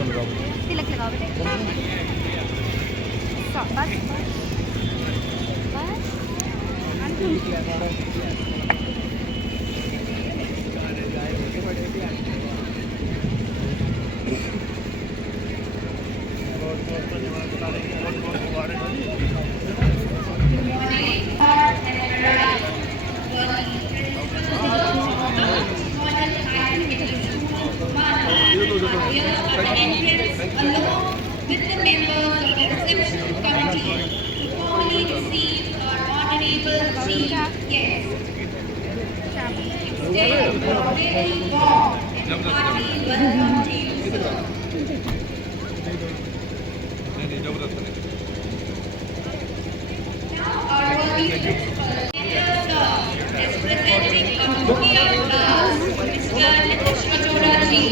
लगाओ तिलक लगाओ बेटे। बस along with the members of the reception committee to formally receive our honorable chief guest. Extend a very warm and hearty welcome to you, sir. Now our worthy principal, sir, is presenting a bouquet of flowers to Mr. Nitish Pachora ji,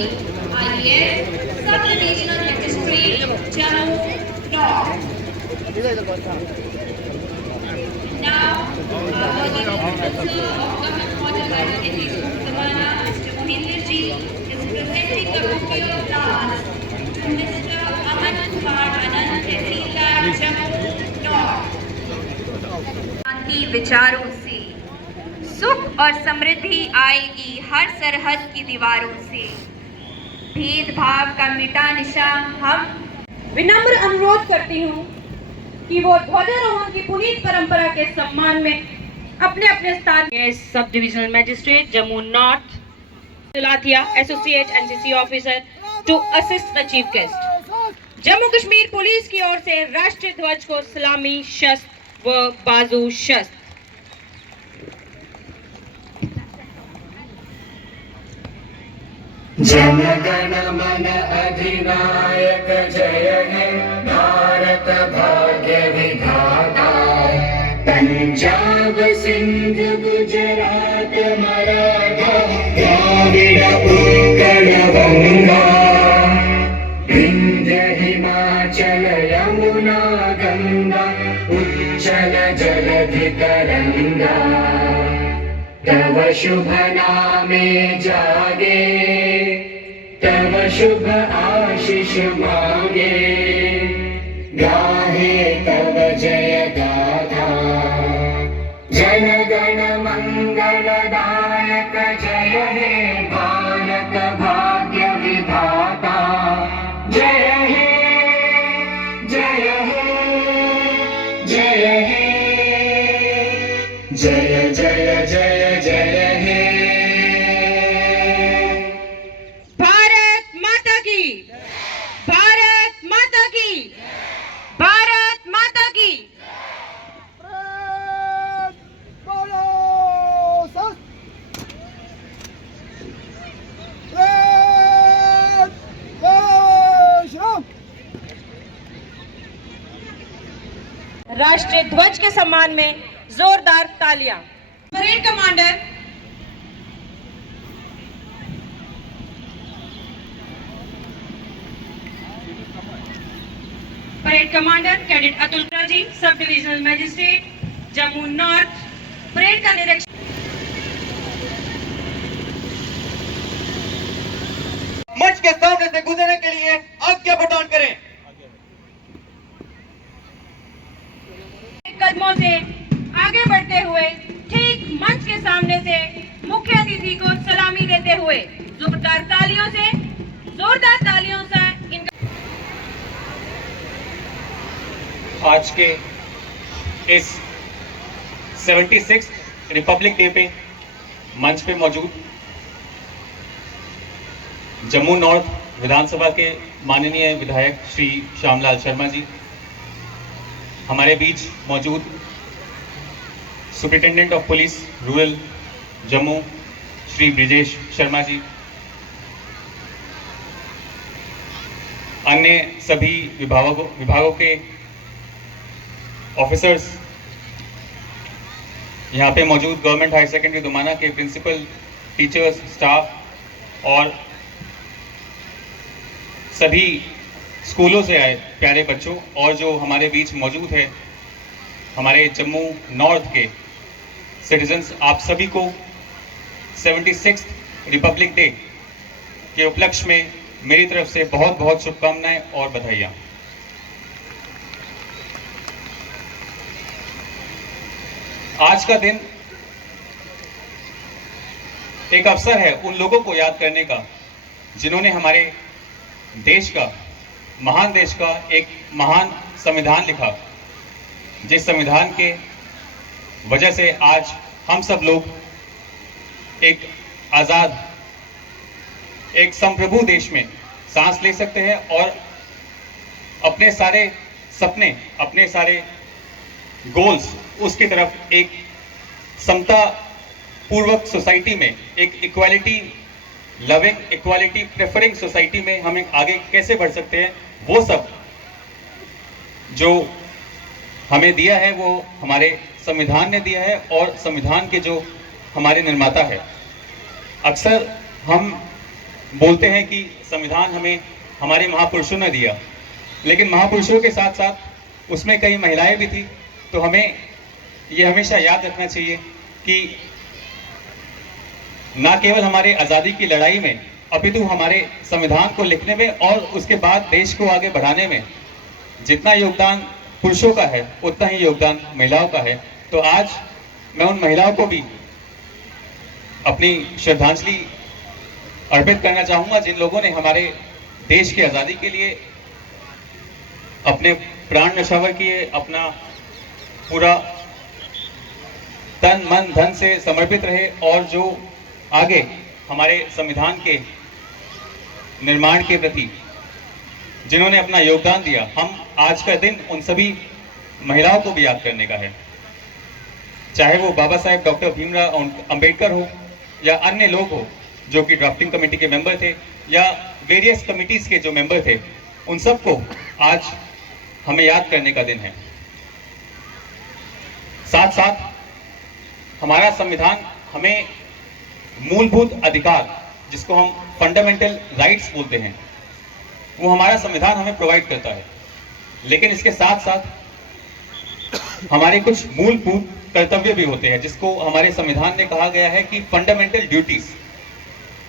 IAS, Sub-Divisional Magistrate, Jammu North. Now, our worthy principal, sir, of Government Model Higher Secondary School, Samana, Mr. Mohinder ji, is presenting a bouquet of flowers to Mr. Aman Kumar Anand, Tehsildar, Jammu North. शांति विचारों से सुख और समृद्धि आएगी हर सरहद की दीवारों से। भेदभाव का मिटा निशान हम विनम्र अनुरोध करती हूँ कि वो ध्वजारोहण की पुनीत परंपरा के सम्मान में अपने अपने स्थान के sub divisional magistrate Jammu north Lathia associate NCC officer to assist the chief guest. Jammu Kashmir police की ओर से राष्ट्रीय ध्वज को सलामी शस्त्र व बाजू शस्त्र। जन गण मन अधिनायक जय हे भारत भाग्य विधाता। पंजाब सिंध गुजरात मराठा द्राविड़ उत्कल गंगा विंध्य हिमाचल यमुना गंगा उच्चल जलधि तरंगा। तव शुभ नामे जागे तव शुभ आशीष मांगे गाहे तव जय गाथा। जन गण मंगलदायक जय हे भारत भाग्य विधाता। जय हे जय हे जय हे जय जय जय जय हे। भारत माता की, भारत माता की, भारत माता की। राष्ट्रीय ध्वज के सम्मान में जोरदार तालियां। Parade commander cadet Atul ji, sub divisional magistrate Jammu north, parade का निरीक्षण। मंच के सामने से गुजरने के लिए आज्ञा प्रदान करें। कदमों से आगे बढ़ते हुए ठीक मंच के सामने से मुख्य अतिथि को सलामी देते हुए जोरदार तालियों से इनका। आज के इस 76 रिपब्लिक डे पे मंच पे मौजूद जम्मू नॉर्थ विधानसभा के माननीय विधायक श्री श्यामलाल शर्मा जी, हमारे बीच मौजूद superintendent of police rural Jammu Shri Brijesh Sharma ji, अन्य सभी विभागों के ऑफिसर्स, यहाँ पे मौजूद गवर्नमेंट हायर सेकेंडरी दुमाना के प्रिंसिपल, टीचर्स, स्टाफ और सभी स्कूलों से आए प्यारे बच्चों, और जो हमारे बीच मौजूद है हमारे जम्मू नॉर्थ के सिटीजन्स, आप सभी को 76 रिपब्लिक डे के उपलक्ष्य में मेरी तरफ से बहुत बहुत शुभकामनाएं और बधाइयां। आज का दिन एक अवसर है उन लोगों को याद करने का जिन्होंने हमारे देश का, महान देश का एक महान संविधान लिखा, जिस संविधान के वजह से आज हम सब लोग एक आजाद, एक संप्रभु देश में सांस ले सकते हैं और अपने सारे सपने, अपने सारे गोल्स उसकी तरफ एक समता पूर्वक सोसाइटी में, एक equality loving, equality preferring society में हम आगे कैसे बढ़ सकते हैं, वो सब जो हमें दिया है वो हमारे संविधान ने दिया है और संविधान के जो हमारे निर्माता है। अक्सर हम बोलते हैं कि संविधान हमें हमारे महापुरुषों ने दिया, लेकिन महापुरुषों के साथ साथ उसमें कई महिलाएं भी थी। तो हमें ये हमेशा याद रखना चाहिए कि ना केवल हमारे आज़ादी की लड़ाई में, अपितु हमारे संविधान को लिखने में और उसके बाद देश को आगे बढ़ाने में जितना योगदान पुरुषों का है उतना ही योगदान महिलाओं का है। तो आज मैं उन महिलाओं को भी अपनी श्रद्धांजलि अर्पित करना चाहूँगा जिन लोगों ने हमारे देश की आज़ादी के लिए अपने प्राण न्यौछावर किए, अपना पूरा तन मन धन से समर्पित रहे और जो आगे हमारे संविधान के निर्माण के प्रति जिन्होंने अपना योगदान दिया। हम आज का दिन उन सभी महिलाओं को भी याद करने का है, चाहे वो बाबा साहेब डॉक्टर भीमराव अंबेडकर हो या अन्य लोग हो जो कि ड्राफ्टिंग कमेटी के मेंबर थे या वेरियस कमिटीज के जो मेंबर थे, उन सबको आज हमें याद करने का दिन है। साथ साथ हमारा संविधान हमें मूलभूत अधिकार, जिसको हम फंडामेंटल राइट्स बोलते हैं, वो हमारा संविधान हमें प्रोवाइड करता है। लेकिन इसके साथ साथ हमारे कुछ मूलभूत कर्तव्य भी होते हैं, जिसको हमारे संविधान ने कहा गया है कि फंडामेंटल ड्यूटीज।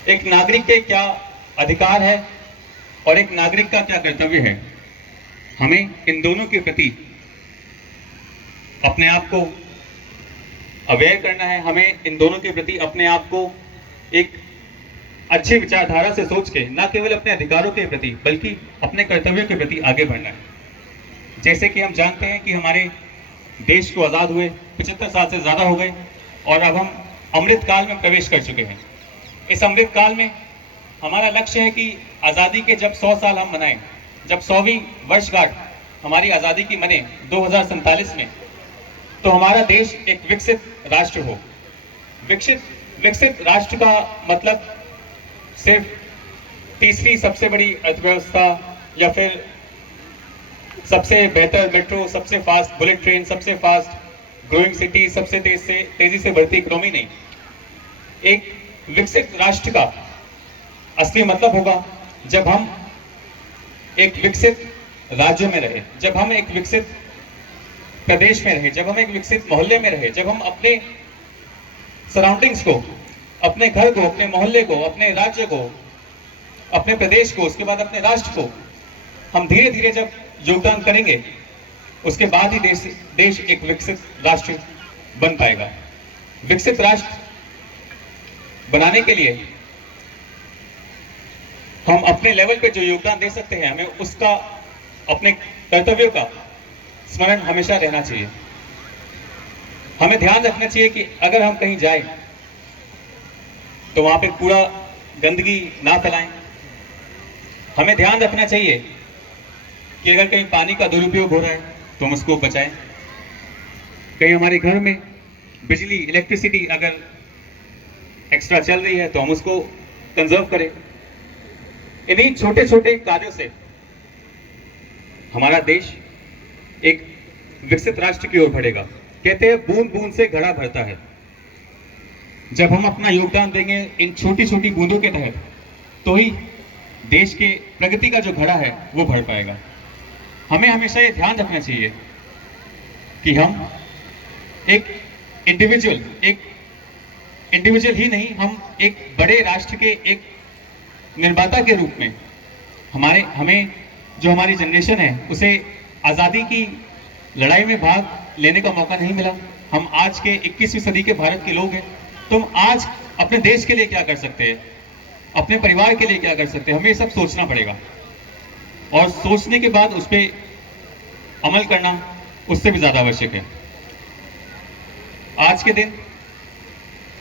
एक नागरिक के क्या अधिकार है और एक नागरिक का क्या कर्तव्य है, हमें इन दोनों के प्रति अपने आप को अवेयर करना है। हमें इन दोनों के प्रति अपने आप को एक अच्छी विचारधारा से सोच के न केवल अपने अधिकारों के प्रति बल्कि अपने कर्तव्यों के प्रति आगे बढ़ना है। जैसे कि हम जानते हैं कि हमारे देश को आज़ाद हुए 75 साल से ज़्यादा हो गए और अब हम अमृत काल में प्रवेश कर चुके हैं। इस अमृत काल में हमारा लक्ष्य है कि आज़ादी के जब 100 साल हम मनाएं, जब 100वीं वर्षगांठ हमारी आज़ादी की मने 2047 में, तो हमारा देश एक विकसित राष्ट्र हो। विकसित राष्ट्र का मतलब सिर्फ तीसरी सबसे बड़ी अर्थव्यवस्था या फिर सबसे बेहतर मेट्रो, सबसे फास्ट बुलेट ट्रेन, सबसे फास्ट ग्रोइंग सिटी, सबसे तेजी से बढ़ती इकोनॉमी नहीं। एक विकसित राष्ट्र का असली मतलब होगा जब हम एक विकसित राज्य में रहे, जब हम एक विकसित प्रदेश में रहे, जब हम एक विकसित मोहल्ले में रहे, जब हम अपने सराउंडिंग्स को, अपने घर को, अपने मोहल्ले को, अपने राज्य को, अपने प्रदेश को, उसके बाद अपने राष्ट्र को हम धीरे धीरे जब योगदान करेंगे, उसके बाद ही देश एक विकसित राष्ट्र बन पाएगा। विकसित राष्ट्र बनाने के लिए हम अपने लेवल पे जो योगदान दे सकते हैं, हमें उसका, अपने कर्तव्यों का स्मरण हमेशा रहना चाहिए। हमें ध्यान रखना चाहिए कि अगर हम कहीं जाएं तो वहां पे कूड़ा, गंदगी ना फैलाएं। हमें ध्यान रखना चाहिए कि अगर कहीं पानी का दुरुपयोग हो रहा है तो हम उसको बचाएं। कहीं हमारे घर में बिजली, इलेक्ट्रिसिटी अगर एक्स्ट्रा चल रही है तो हम उसको कंजर्व करें। इन्हीं छोटे छोटे कार्यों से हमारा देश एक विकसित राष्ट्र की ओर बढ़ेगा। कहते हैं बूंद बूंद से घड़ा भरता है। जब हम अपना योगदान देंगे इन छोटी छोटी बूंदों के तहत, तो ही देश के प्रगति का जो घड़ा है वो भर पाएगा। हमें हमेशा ये ध्यान रखना चाहिए कि हम एक इंडिविजुअल ही नहीं, हम एक बड़े राष्ट्र के एक निर्माता के रूप में हमें जो हमारी जनरेशन है उसे आज़ादी की लड़ाई में भाग लेने का मौका नहीं मिला। हम आज के 21वीं सदी के भारत के लोग हैं। तुम आज अपने देश के लिए क्या कर सकते हैं, अपने परिवार के लिए क्या कर सकते हैं, हमें ये सब सोचना पड़ेगा। और सोचने के बाद उस पर अमल करना उससे भी ज़्यादा आवश्यक है। आज के दिन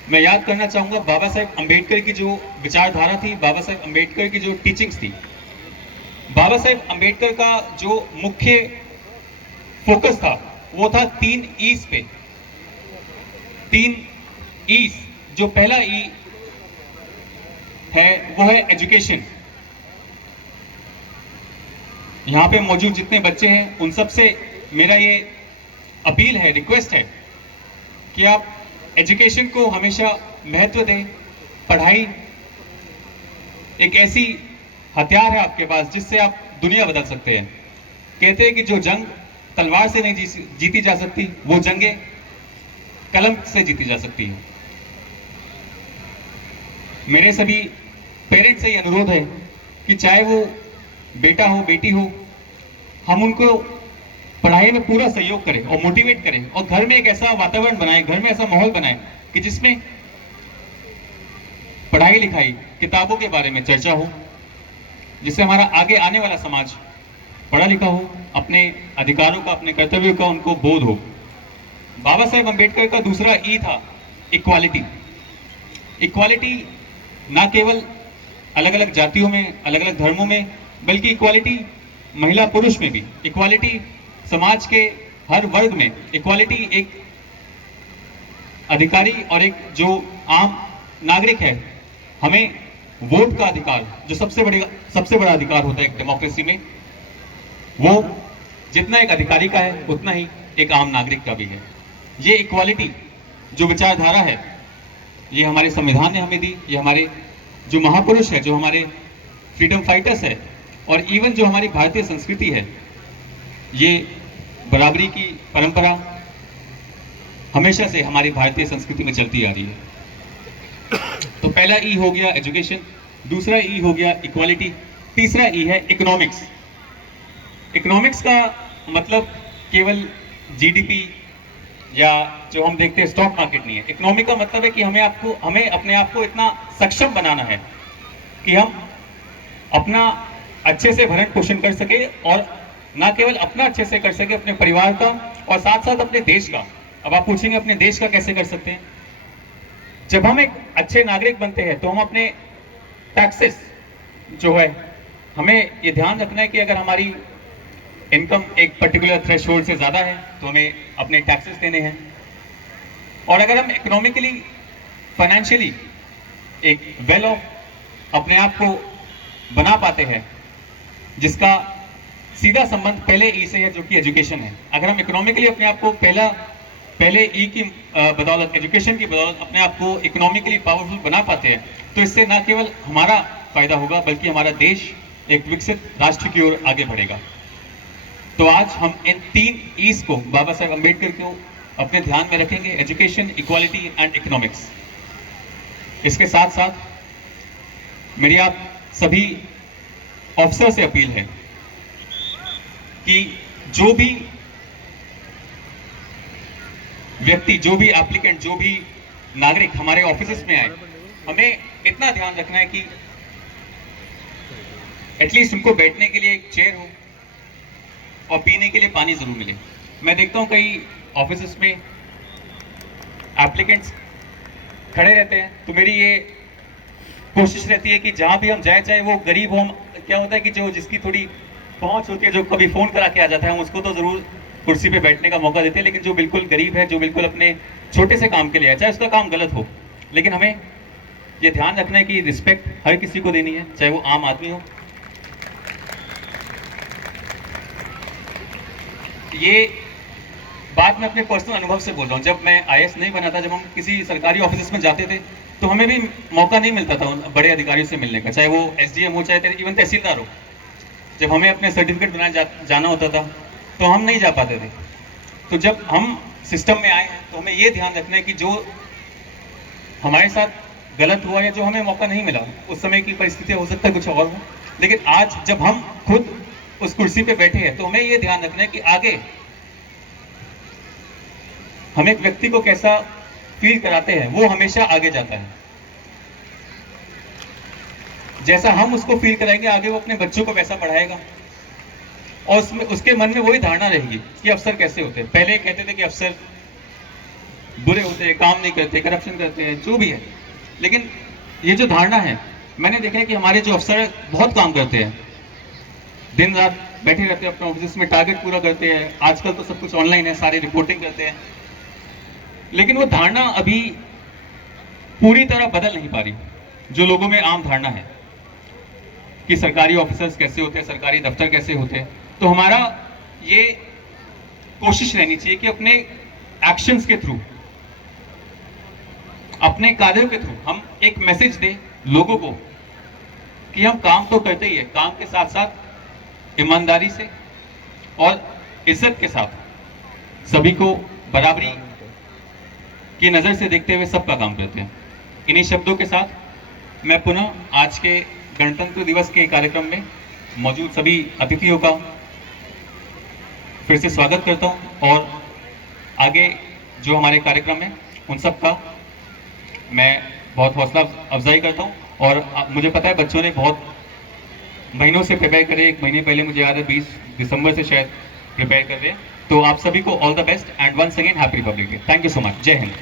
मैं याद करना चाहूँगा बाबा साहेब अम्बेडकर की जो विचारधारा थी, बाबा साहेब अम्बेडकर की जो टीचिंग्स थी। बाबा साहेब अम्बेडकर का जो मुख्य फोकस था वो था 3 ईज पे। 3 ईज, जो पहला ई है वो है एजुकेशन। यहाँ पे मौजूद जितने बच्चे हैं उन सब से मेरा ये अपील है, रिक्वेस्ट है कि आप एजुकेशन को हमेशा महत्व दें। पढ़ाई एक ऐसी हथियार है आपके पास जिससे आप दुनिया बदल सकते हैं। कहते हैं कि जो जंग तलवार से नहीं जीती जा सकती, वो जंगें कलम से जीती जा सकती है। मेरे सभी पेरेंट्स से ये अनुरोध है कि चाहे वो बेटा हो बेटी हो, हम उनको पढ़ाई में पूरा सहयोग करें और मोटिवेट करें, और घर में एक ऐसा वातावरण बनाएं, घर में ऐसा माहौल बनाएं कि जिसमें पढ़ाई लिखाई, किताबों के बारे में चर्चा हो, जिससे हमारा आगे आने वाला समाज पढ़ा लिखा हो, अपने अधिकारों का, अपने कर्तव्यों का उनको बोध हो। बाबा साहेब अम्बेडकर का दूसरा ई था इक्वालिटी। इक्वालिटी ना केवल अलग अलग जातियों में, अलग अलग धर्मों में, बल्कि इक्वालिटी महिला पुरुष में भी, इक्वालिटी समाज के हर वर्ग में, इक्वालिटी एक अधिकारी और एक जो आम नागरिक है, हमें वोट का अधिकार, जो सबसे बड़ा अधिकार होता है एक डेमोक्रेसी में, वो जितना एक अधिकारी का है उतना ही एक आम नागरिक का भी है। ये इक्वालिटी जो विचारधारा है, ये हमारे संविधान ने हमें दी, ये हमारे जो महापुरुष है, जो हमारे फ्रीडम फाइटर्स है, और इवन जो हमारी भारतीय संस्कृति है, ये बराबरी की परंपरा हमेशा से हमारी भारतीय संस्कृति में चलती आ रही है। तो पहला ई हो गया एजुकेशन, दूसरा ई हो गया इक्वालिटी, तीसरा ई है इकोनॉमिक्स। इकोनॉमिक्स का मतलब केवल जीडीपी या जो हम देखते हैं स्टॉक मार्केट नहीं है। इकोनॉमी का मतलब है कि हमें अपने आप को इतना सक्षम बनाना है कि हम अपना अच्छे से भरण पोषण कर सके, और ना केवल अपना अच्छे से कर सके, अपने परिवार का और साथ साथ अपने देश का। अब आप पूछेंगे अपने देश का कैसे कर सकते हैं? जब हम एक अच्छे नागरिक बनते हैं तो हम अपने टैक्सेस जो है, हमें ये ध्यान रखना है कि अगर हमारी इनकम एक पर्टिकुलर थ्रेशोल्ड से ज़्यादा है तो हमें अपने टैक्सेस देने हैं। और अगर हम इकोनॉमिकली, फाइनेंशियली एक वेल ऑफ अपने आप को बना पाते हैं, जिसका सीधा संबंध पहले ई से है जो कि एजुकेशन है। अगर हम इकोनॉमिकली अपने आप को पहले ई की बदौलत, एजुकेशन की बदौलत अपने आप को इकोनॉमिकली पावरफुल बना पाते हैं, तो इससे न केवल हमारा फायदा होगा बल्कि हमारा देश एक विकसित राष्ट्र की ओर आगे बढ़ेगा। तो आज हम इन 3 ईज को, बाबा साहेब अम्बेडकर को अपने ध्यान में रखेंगे, एजुकेशन, इक्वालिटी एंड इकोनॉमिक्स। इसके साथ साथ मेरी आप सभी ऑफिसर से अपील है कि जो भी व्यक्ति, जो भी एप्लीकेंट, जो भी नागरिक हमारे ऑफिस में आए, हमें इतना ध्यान रखना है कि एटलीस्ट उनको बैठने के लिए एक चेयर हो और पीने के लिए पानी जरूर मिले। मैं देखता हूँ कई ऑफिस में एप्लीकेंट्स खड़े रहते हैं, तो मेरी ये कोशिश रहती है कि जहाँ भी हम जाए, चाहे वो गरीब हो, क्या होता है कि जो जिसकी थोड़ी पहुंच होती है, जो कभी फ़ोन करा के आ जाता है, हम उसको तो ज़रूर कुर्सी पे बैठने का मौका देते हैं, लेकिन जो बिल्कुल गरीब है, जो बिल्कुल अपने छोटे से काम के लिए है, चाहे उसका काम गलत हो, लेकिन हमें ये ध्यान रखना है कि रिस्पेक्ट हर किसी को देनी है, चाहे वो आम आदमी हो। ये बात मैं अपने पर्सनल अनुभव से बोल रहा हूँ। जब मैं आईएएस नहीं बना था, जब हम किसी सरकारी ऑफिस में जाते थे, तो हमें भी मौका नहीं मिलता था उन बड़े अधिकारियों से मिलने का, चाहे वो एसडीएम हो, चाहे इवन तहसीलदार हो। जब हमें अपने सर्टिफिकेट बनाने जाना होता था तो हम नहीं जा पाते थे। तो जब हम सिस्टम में आए हैं तो हमें ये ध्यान रखना है कि जो हमारे साथ गलत हुआ या जो हमें मौका नहीं मिला, उस समय की परिस्थितियां हो सकता है कुछ और हो, लेकिन आज जब हम खुद उस कुर्सी पे बैठे हैं तो हमें ये ध्यान रखना है कि आगे हम एक व्यक्ति को कैसा फील कराते हैं वो हमेशा आगे जाता है। जैसा हम उसको फील कराएंगे आगे वो अपने बच्चों को वैसा पढ़ाएगा, और उसमें उसके मन में वही धारणा रहेगी कि अफसर कैसे होते हैं। पहले कहते थे कि अफसर बुरे होते हैं, काम नहीं करते, करप्शन करते हैं, जो भी है, लेकिन ये जो धारणा है, मैंने देखा है कि हमारे जो अफसर बहुत काम करते हैं, दिन रात बैठे रहते हैं अपने ऑफिस में, टारगेट पूरा करते हैं। आजकल तो सब कुछ ऑनलाइन है, सारी रिपोर्टिंग करते हैं, लेकिन वो धारणा अभी पूरी तरह बदल नहीं पा रही। जो लोगों में आम धारणा है कि सरकारी ऑफिसर्स कैसे होते हैं, सरकारी दफ्तर कैसे होते हैं, तो हमारा ये कोशिश रहनी चाहिए कि अपने एक्शंस के थ्रू, अपने कार्यों के थ्रू हम एक मैसेज दें लोगों को कि हम काम तो करते ही है, काम के साथ साथ ईमानदारी से और इज्जत के साथ सभी को बराबरी की नजर से देखते हुए सबका काम करते हैं। इन्हीं शब्दों के साथ मैं पुनः आज के गणतंत्र दिवस के कार्यक्रम में मौजूद सभी अतिथियों का फिर से स्वागत करता हूं, और आगे जो हमारे कार्यक्रम है उन सब का मैं बहुत हौसला अफजाई करता हूं। और मुझे पता है बच्चों ने बहुत महीनों से प्रिपेयर करे, 1 महीने पहले मुझे याद है 20 दिसंबर से शायद प्रिपेयर कर रहे हैं। तो आप सभी को all the best and once again happy Republic Day. Thank you so much. जय हिंद।